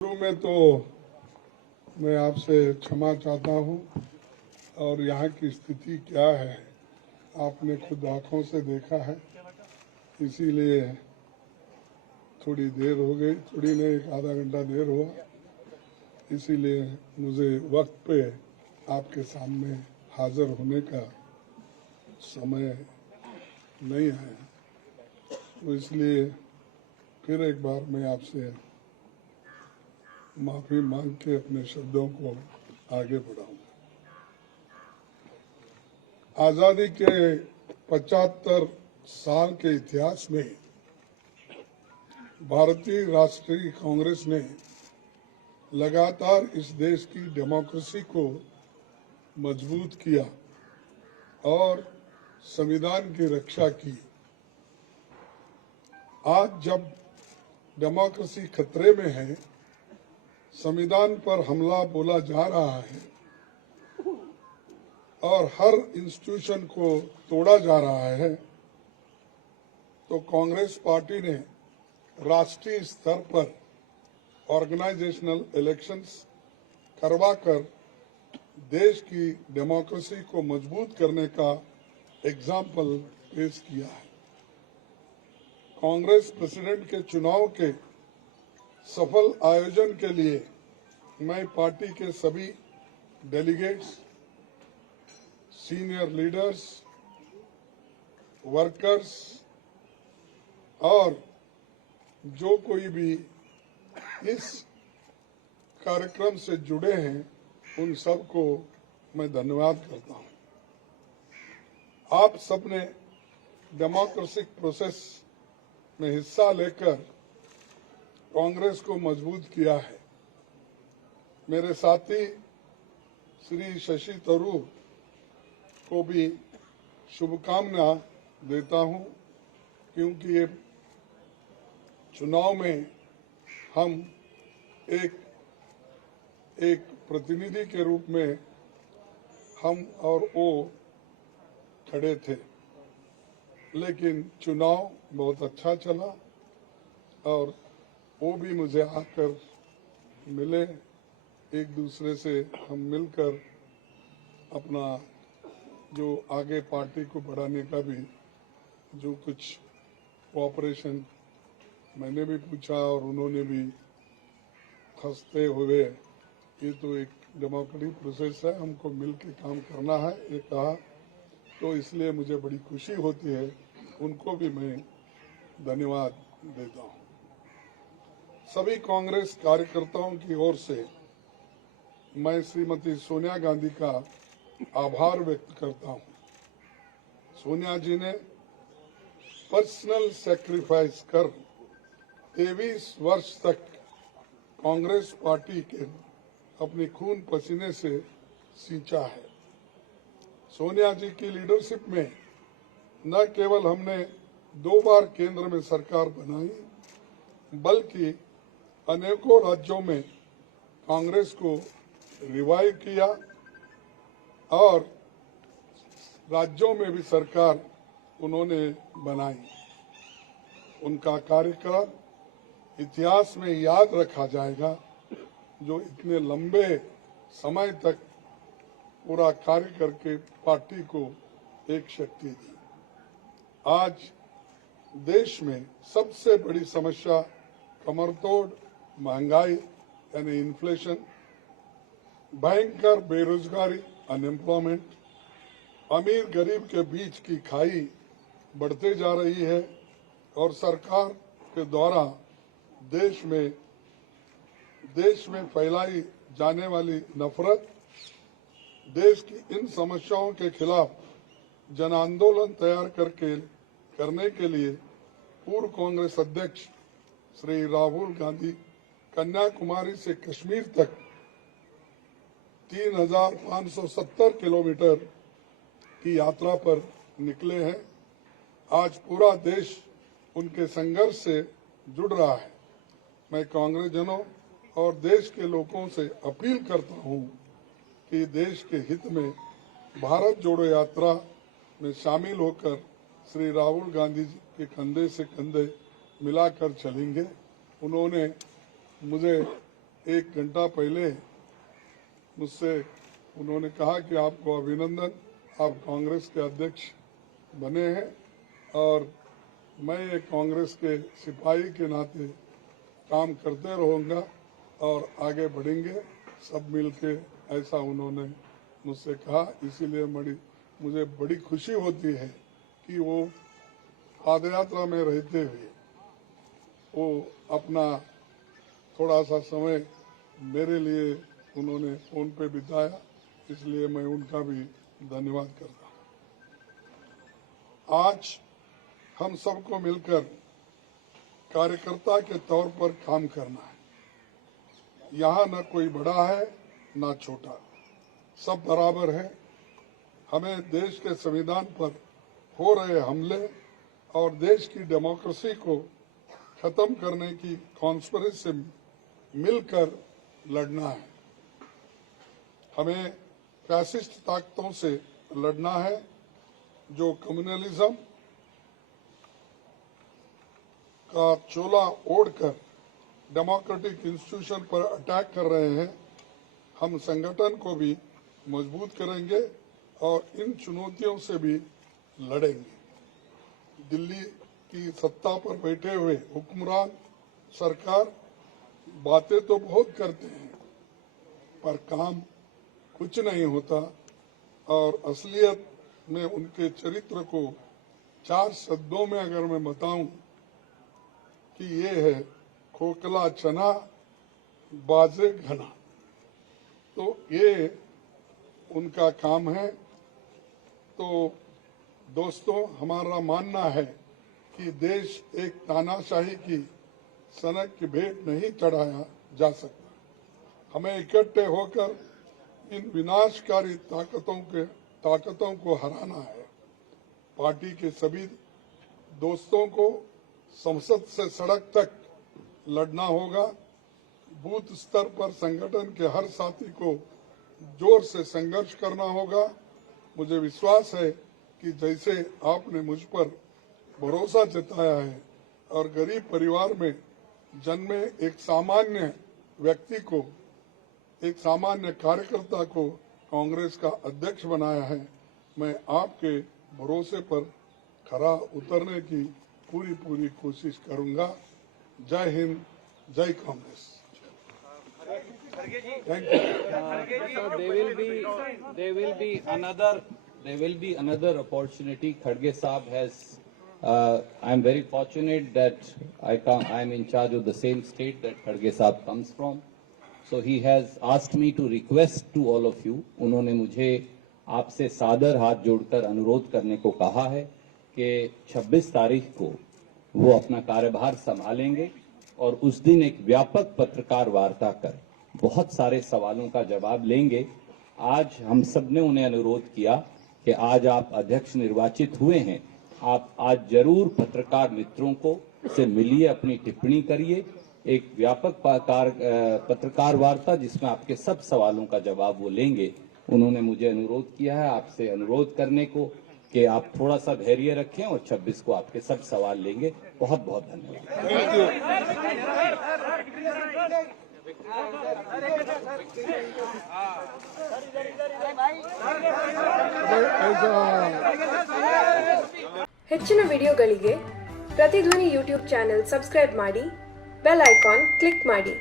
शुरू में तो मैं आपसे क्षमा चाहता हूं और यहाँ की स्थिति क्या है आपने खुद आंखों से देखा है, इसीलिए थोड़ी देर हो गई, थोड़ी नहीं एक आधा घंटा देर हुआ, इसीलिए मुझे वक्त पे आपके सामने हाजिर होने का समय नहीं आया, तो इसलिए फिर एक बार मैं आपसे माफी मांग के अपने शब्दों को आगे बढ़ाऊंगा। आजादी के 75 साल के इतिहास में भारतीय राष्ट्रीय कांग्रेस ने लगातार इस देश की डेमोक्रेसी को मजबूत किया और संविधान की रक्षा की। आज जब डेमोक्रेसी खतरे में है, संविधान पर हमला बोला जा रहा है और हर इंस्टीट्यूशन को तोड़ा जा रहा है, तो कांग्रेस पार्टी ने राष्ट्रीय स्तर पर ऑर्गेनाइजेशनल इलेक्शंस करवाकर देश की डेमोक्रेसी को मजबूत करने का एग्जाम्पल पेश किया है। कांग्रेस प्रेसिडेंट के चुनाव के सफल आयोजन के लिए मैं पार्टी के सभी डेलीगेट्स, सीनियर लीडर्स, वर्कर्स और जो कोई भी इस कार्यक्रम से जुड़े हैं, उन सबको मैं धन्यवाद करता हूं। आप सबने डेमोक्रेटिक प्रोसेस में हिस्सा लेकर कांग्रेस को मजबूत किया है। मेरे साथी श्री शशि थरूर को भी शुभकामना देता हूं, क्योंकि ये चुनाव में हम एक प्रतिनिधि के रूप में हम और वो खड़े थे, लेकिन चुनाव बहुत अच्छा चला और वो भी मुझे आकर मिले, एक दूसरे से हम मिलकर अपना जो आगे पार्टी को बढ़ाने का भी जो कुछ कोऑपरेशन मैंने भी पूछा और उन्होंने भी हंसते हुए, ये तो एक डेमोक्रेटिक प्रोसेस है, हमको मिल के काम करना है, ये कहा, तो इसलिए मुझे बड़ी खुशी होती है। उनको भी मैं धन्यवाद देता हूँ। सभी कांग्रेस कार्यकर्ताओं की ओर से मैं श्रीमती सोनिया गांधी का आभार व्यक्त करता हूं। सोनिया जी ने पर्सनल सैक्रिफाइस कर 23 वर्ष तक कांग्रेस पार्टी के अपने खून पसीने से सींचा है। सोनिया जी की लीडरशिप में न केवल हमने 2 बार केंद्र में सरकार बनाई, बल्कि अनेकों राज्यों में कांग्रेस को रिवाइव किया और राज्यों में भी सरकार उन्होंने बनाई। उनका कार्यकाल इतिहास में याद रखा जाएगा, जो इतने लंबे समय तक पूरा कार्य करके पार्टी को एक शक्ति दी। आज देश में सबसे बड़ी समस्या कमरतोड़ महंगाई यानी इन्फ्लेशन, भयंकर बेरोजगारी अनएम्प्लॉयमेंट, अमीर गरीब के बीच की खाई बढ़ते जा रही है और सरकार के द्वारा देश में फैलाई जाने वाली नफरत। देश की इन समस्याओं के खिलाफ जन आंदोलन तैयार करने के लिए पूर्व कांग्रेस अध्यक्ष श्री राहुल गांधी कन्याकुमारी से कश्मीर तक 3,570 किलोमीटर की यात्रा पर निकले हैं। आज पूरा देश उनके संघर्ष से जुड़ रहा है। मैं कांग्रेस जनों और देश के लोगों से अपील करता हूं कि देश के हित में भारत जोड़ो यात्रा में शामिल होकर श्री राहुल गांधी जी के कंधे से कंधे मिलाकर चलेंगे। उन्होंने मुझे 1 घंटा पहले मुझसे उन्होंने कहा कि आपको अभिनंदन, आप कांग्रेस के अध्यक्ष बने हैं और मैं एक कांग्रेस के सिपाही के नाते काम करते रहूँगा और आगे बढ़ेंगे सब मिलके, ऐसा उन्होंने मुझसे कहा। इसीलिए मुझे बड़ी खुशी होती है कि वो पादयात्रा में रहते हुए वो अपना थोड़ा सा समय मेरे लिए उन्होंने फोन पे बिताया, इसलिए मैं उनका भी धन्यवाद करता हूँ। आज हम सबको मिलकर कार्यकर्ता के तौर पर काम करना है। यहाँ न कोई बड़ा है न छोटा, सब बराबर है। हमें देश के संविधान पर हो रहे हमले और देश की डेमोक्रेसी को खत्म करने की कॉन्स्पिरेसी से मिलकर लड़ना है। हमें फैसिस्ट ताकतों से लड़ना है जो कम्युनलिज्म का चोला ओढ़कर डेमोक्रेटिक इंस्टीट्यूशन पर अटैक कर रहे हैं। हम संगठन को भी मजबूत करेंगे और इन चुनौतियों से भी लड़ेंगे। दिल्ली की सत्ता पर बैठे हुए हुक्मरान सरकार बातें तो बहुत करते हैं पर काम कुछ नहीं होता और असलियत में उनके चरित्र को 4 शब्दों में अगर मैं बताऊं कि ये है खोखला चना बाजे घना, तो ये उनका काम है। तो दोस्तों, हमारा मानना है कि देश एक तानाशाही की सनक की भेंट नहीं चढ़ाया जा सकता। हमें इकट्ठे होकर इन विनाशकारी ताकतों को हराना है। पार्टी के सभी दोस्तों को संसद से सड़क तक लड़ना होगा। बूथ स्तर पर संगठन के हर साथी को जोर से संघर्ष करना होगा। मुझे विश्वास है कि जैसे आपने मुझ पर भरोसा जताया है और गरीब परिवार में जन्मे एक सामान्य व्यक्ति को, एक सामान्य कार्यकर्ता को कांग्रेस का अध्यक्ष बनाया है, मैं आपके भरोसे पर खरा उतरने की पूरी कोशिश करूंगा। जय हिंद, जय Congress. Thank you. So there will be another opportunity. Kharge Saab has. I am very fortunate that I am in charge of the same state that Kharge Saab comes from. So he has asked me to request to all of you. उन्होंने मुझे आपसे सादर हाथ जोड़कर अनुरोध करने को कहा है कि 26 तारीख को वो अपना कार्यभार संभालेंगे और उस दिन एक व्यापक पत्रकार वार्ता कर बहुत सारे सवालों का जवाब लेंगे। आज हम सब ने उन्हें अनुरोध किया कि आज आप अध्यक्ष निर्वाचित हुए हैं, आप आज जरूर पत्रकार मित्रों को से मिलिए, अपनी टिप्पणी करिए, एक व्यापक पत्रकार वार्ता जिसमें आपके सब सवालों का जवाब वो लेंगे। उन्होंने मुझे अनुरोध किया है आपसे अनुरोध करने को कि आप थोड़ा सा धैर्य रखें और 26 को आपके सब सवाल लेंगे। बहुत बहुत धन्यवाद। ಹೆಚ್ಚಿನ ವಿಡಿಯೋಗಳಿಗೆ ಪ್ರತಿಧ್ವನಿ ಯೂಟ್ಯೂಬ್ ಚಾನೆಲ್ ಸಬ್ಸ್ಕ್ರೈಬ್ ಮಾಡಿ, ಬೆಲ್ ಐಕಾನ್ ಕ್ಲಿಕ್ ಮಾಡಿ.